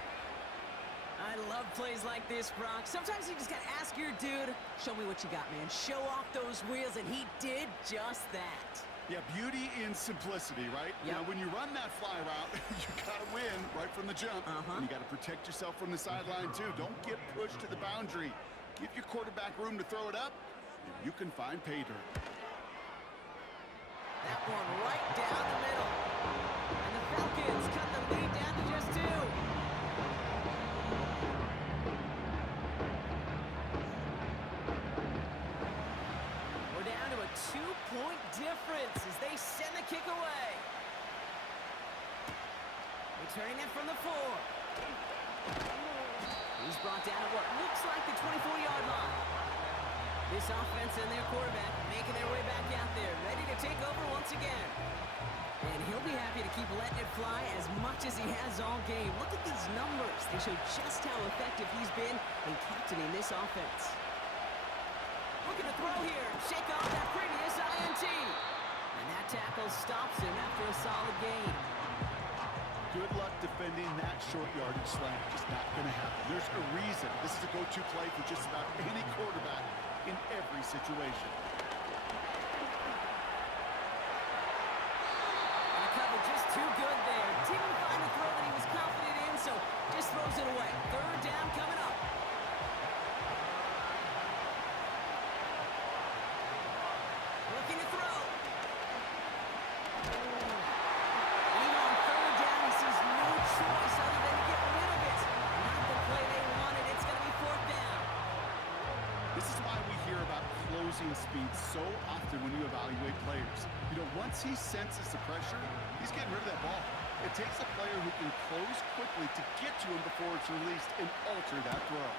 I love plays like this, Brock. Sometimes you just got to ask your dude, show me what you got, man. Show off those wheels, and he did just that. Yeah, beauty in simplicity, right? Yep. Now, when you run that fly route, you got to win right from the jump. And you got to protect yourself from the sideline, too. Don't get pushed to the boundary. Give your quarterback room to throw it up, and you can find pay dirt. That one right down the middle. And the Falcons cut the lead down to just 2. We're down to a 2-point difference as they send the kick away. Returning it from the 4. He's brought down at what looks like the 24-yard line. This offense and their quarterback making their way back out there, ready to take over once again. And he'll be happy to keep letting it fly as much as he has all game. Look at these numbers. They show just how effective he's been in captaining this offense. Looking to throw here. Shake off that previous INT. And that tackle stops him after a solid gain. Good luck defending that short yardage slant. Just not going to happen. There's a reason this is a go-to play for just about any quarterback in every situation. And the cover just too good there. Didn't find the throw that he was confident in, so just throws it away. Third down coming up. Looking to throw. Even on third down, he sees no choice other than to get rid of it. Not the play they wanted. It's going to be fourth down. This is why we hear about closing speed so often when you evaluate players. You know, once he senses the pressure, he's getting rid of that ball. It takes a player who can close quickly to get to him before it's released and alter that throw.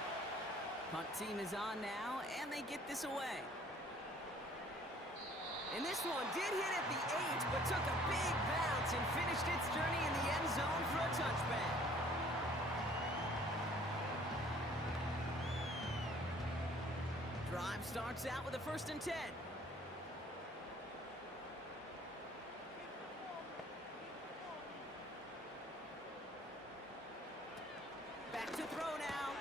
Punt team is on now, and they get this away. And this one did hit at the 8, but took a big bounce and finished its journey in the end zone for a touchback. Drive starts out with a 1st and 10. Back to throw now.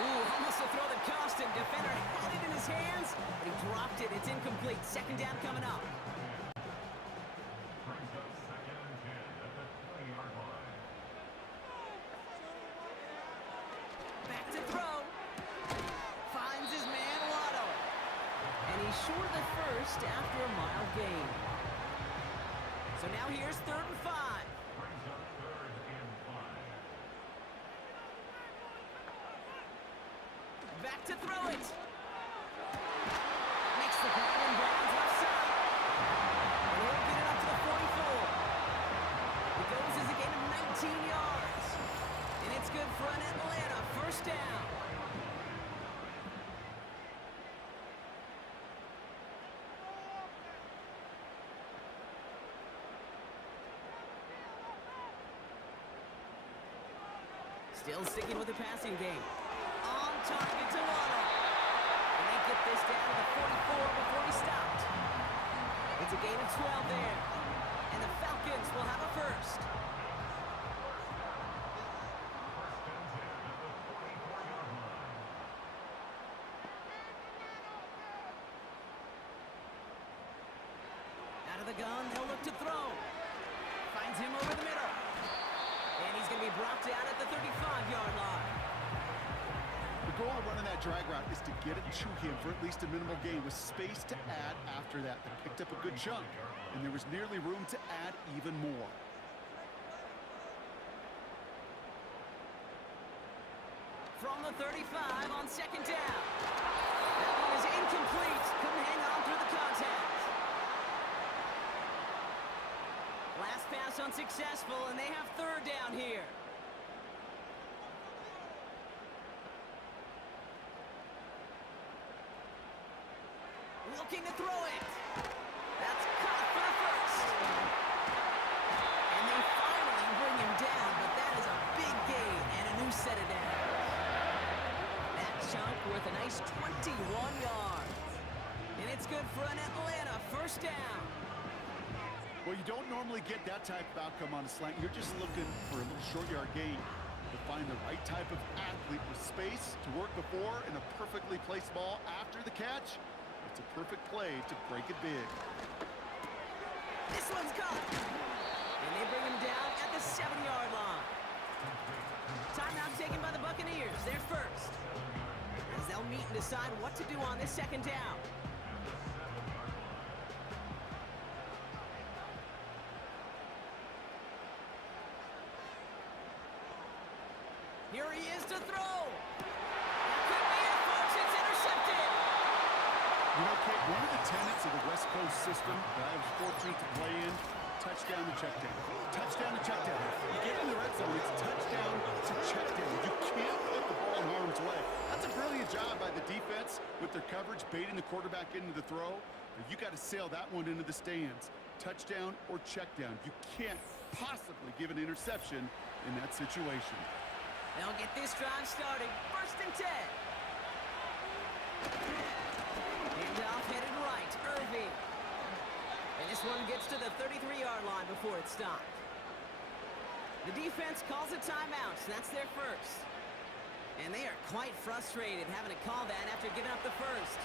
Ooh, almost a throw that cost him. Defender had it in his hands, but he dropped it. It's incomplete. 2nd down coming up. Brings up 2nd and 10 at the 20-yard line. Back to throw. Finds his man, Waddle. And he's short of the 1st after a mile gain. So now here's 3rd and 5. Brings up 3rd and 5. Back to throw it. Makes the grab and bounds offside. And he'll get it up to the 44. It goes as a gain of 19 yards. And it's good for an Atlanta 1st down. Still sticking with the passing game. On target to Waddle. And they get this down to the 44 before he stopped. It's a gain of 12 there. And the Falcons will have a 1st. Out of the gun, they'll look to throw. Finds him over the middle. And he's going to be brought down at the 35-yard line. The goal of running that drag route is to get it to him for at least a minimal gain with space to add after that. They picked up a good chunk, and there was nearly room to add even more. From the 35 on 2nd down. That one is incomplete. Couldn't hang on through the contact. Last pass unsuccessful, and they have 3rd down here. Looking to throw it. That's caught for the 1st. And they finally bring him down, but that is a big gain and a new set of downs. That chunk worth a nice 21 yards. And it's good for an Atlanta 1st down. Well, you don't normally get that type of outcome on a slant. You're just looking for a little short yard gain. To find the right type of athlete with space to work before and a perfectly placed ball after the catch. It's a perfect play to break it big. This one's caught. And they bring him down at the 7-yard line. Timeout taken by the Buccaneers. They're first. As they'll meet and decide what to do on this 2nd down. Here he is to throw. That could be it, folks. It's intercepted. You know, Kate, one of the tenets of the West Coast system that I was fortunate to play in, touchdown to check down. Touchdown to check down. You get in the red zone, it's touchdown to check down. You can't put the ball in harm's way. That's a brilliant job by the defense with their coverage, baiting the quarterback into the throw. But you got to sail that one into the stands. Touchdown or check down. You can't possibly give an interception in that situation. They'll get this drive started. 1st and 10. Handoff headed right. Irving. And This one gets to the 33-yard line before it stopped. The defense calls a timeout, so that's their first. And they are quite frustrated having to call that after giving up the first.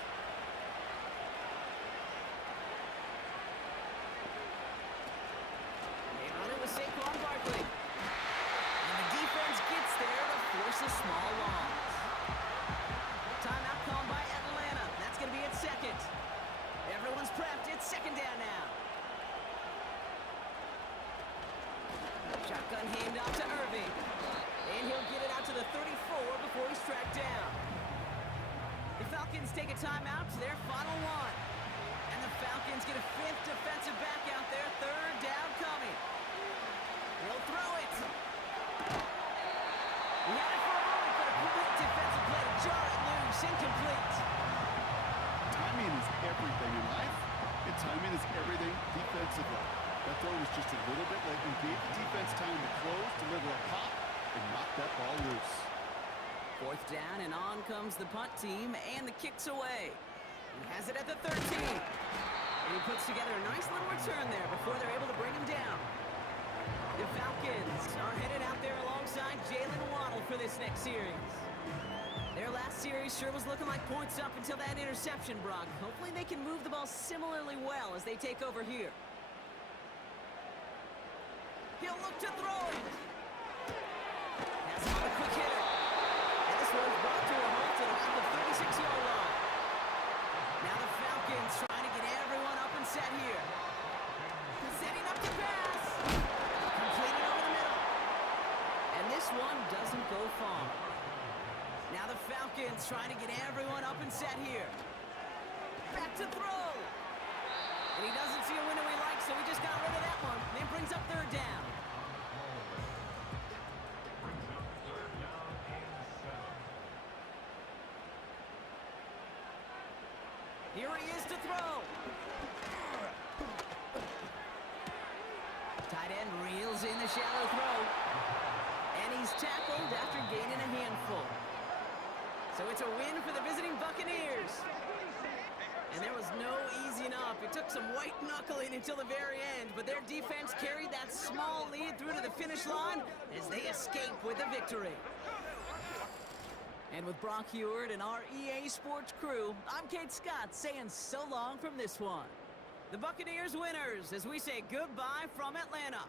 They run it with Saquon Barkley. And the defense gets there to force a small loss. Timeout called by Atlanta. That's going to be its second. Everyone's prepped. It's second down now. Shotgun handoff to Irving. And he'll get it out to the 34 before he's tracked down. The Falcons take a timeout to their final one. And the Falcons get a fifth defensive back out there. Third down coming. He'll throw it. He had it for a moment, but a quick defensive play to jar it loose. Incomplete. Timing is everything in life, and timing is everything defensively. That throw was just a little bit late and gave the defense time to close, deliver a pop, and knock that ball loose. Fourth down, and on comes the punt team, and the kick's away. He has it at the 13. And he puts together a nice little return there before they're able to bring him down. The Falcons are headed out there alongside Jalen Waddle for this next series. Their last series sure was looking like points up until that interception, Brock. Hopefully they can move the ball similarly well as they take over here. He'll look to throw it. Has him on a quick hitter. And this one's brought to a halt at around the 36-yard line. Now the Falcons trying to get everyone up and set here. Setting up the pass. Completed over the middle. And this one doesn't go far. Now the Falcons trying to get everyone up and set here. Back to throw. And he doesn't see a window he likes, so he just got rid of that one. And it brings up third down. Here he is to throw. Tight end reels in the shallow throw. And he's tackled after gaining a handful. So it's a win for the visiting Buccaneers. And there was no easing up. It took some white knuckling until the very end, but their defense carried that small lead through to the finish line as they escape with a victory. And with Brock Heward and our EA Sports crew, I'm Kate Scott saying so long from this one. The Buccaneers winners as we say goodbye from Atlanta.